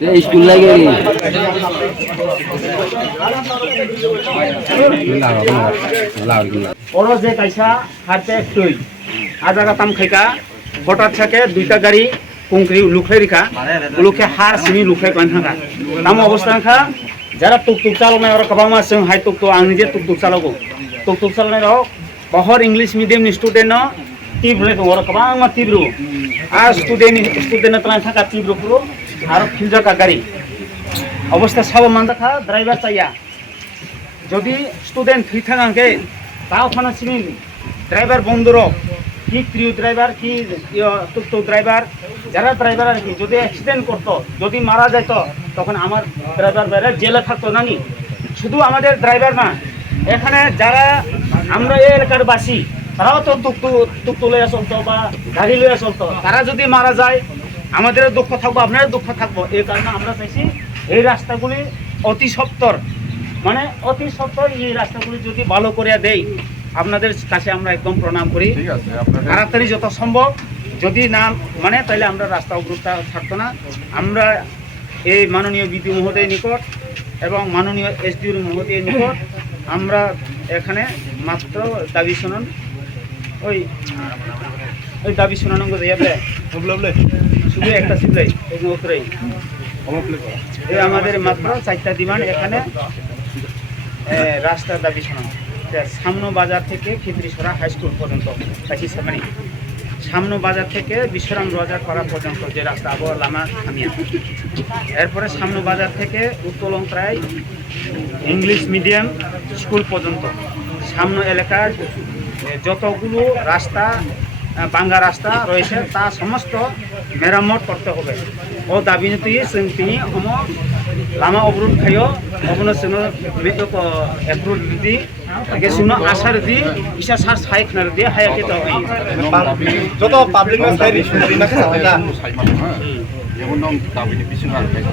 school लगे ওরা যে কাইসা হাতে তুই আজাগা তাম খাইকা হঠাৎ থাকে দুইটা গাড়ি কংক্রি লুখাই রেখা লুখে হার সিমি লুখাই পান থাকা তাম অবস্থা খা যারা টুকটুক চালানাय ওরা কবাং मा जों हाय टुकटुक आं निजे टुकटुक चालागौ टुकटुक चालानाय राव बहर इंग्लिश मीडियम नि स्टूडेंट न तीब्र दं ओरा कबां मा तीब्र आ स्टूडेंट तलाय थाका तीब्र पुरो आरो फिलजा का गाड़ी अवस्था सब मानदाखा ड्राइवर चाहिए যদি স্টুডেন্ট ফ্রি থাকাকে তাও ওখানে চিনি ড্রাইভার বন্ধুরও কি প্রিয় ড্রাইভার কি টুকটুক ড্রাইভার যারা ড্রাইভার আর কি যদি অ্যাক্সিডেন্ট করতো যদি মারা যেত তখন আমার ড্রাইভার বাইরে জেলে থাকতো নানি শুধু আমাদের ড্রাইভার না এখানে যারা আমরা এই এলাকার বাসী তারাও তো টুকটুক লইয়া চলতো বা গাড়ি লইয়া চলতো তারা যদি মারা যায় আমাদের দুঃখ থাকবো আপনার দুঃখ থাকবো এই কারণে আমরা চাইছি এই রাস্তাগুলি অতি সত্বর মানে অতি সত্বর এই রাস্তাগুলি যদি ভালো করে দেই আপনাদের কাছে আমরা একদম প্রণাম করি তাড়াতাড়ি যত সম্ভব যদি না মানে তাহলে আমরা রাস্তা অবরোধটা থাকতো না আমরা এই মাননীয় বিডিও মহোদয়ের নিকট এবং মাননীয় এসডিও মহোদয়ের নিকট আমরা এখানে মাত্র দাবি শুনুন ওই দাবি শোনানো যাবে শুধু একটা সিলাই উত্তরেই আমাদের মাত্র 4টা ডিমান্ড এখানে রাস্তার দাবি শোনানো সামনো বাজার থেকে খিদ্রিসরা হাই স্কুল পর্যন্ত হিসাবে সামনো বাজার থেকে বিশ্রাম বাজার করা পর্যন্ত যে রাস্তা আবহাওয়া লামা খামিয়া এরপরে সামনো বাজার থেকে উত্তোলন প্রায় ইংলিশ মিডিয়াম স্কুল পর্যন্ত সামনো এলাকার যতগুলো রাস্তা বাঙ্গা রাস্তা রয়েছে তা সমস্ত মেরামত করতে হবে ও দাবি নিয়ে তিনি লামা অবরোধ খাইও অবনো এপ্রুভ দি শুনো আশার দি ইসা সার সাইখনার দি হায়াকে তো যত পাবলিক না সাইরি শুনরি না যেমন দাবি বিশিং আর কাইসা